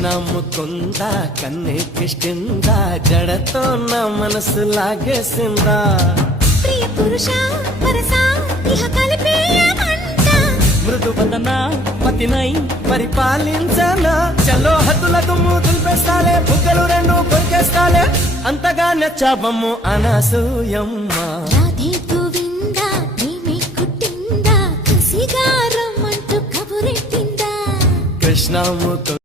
కృష్ణ ముకుంద కన్నెకిష్కింద జడతో నా మనసు లాగేసిందా ప్రియ పురుష వరస ఇహ కలిపేయమంట మృదు వదన పతినై పరిపాలించనా చలో హద్దుల దుమ్ము దులిపేస్తాలే బుగ్గలు రెండు కొరికేస్తాలే అంతగా నచ్చావమ్ము అనసూయమ్మ రాధే గోవింద ప్రేమే కుట్టిందా కసిగా రమ్మంటూ కబురెట్టిందా కృష్ణ ముకుంద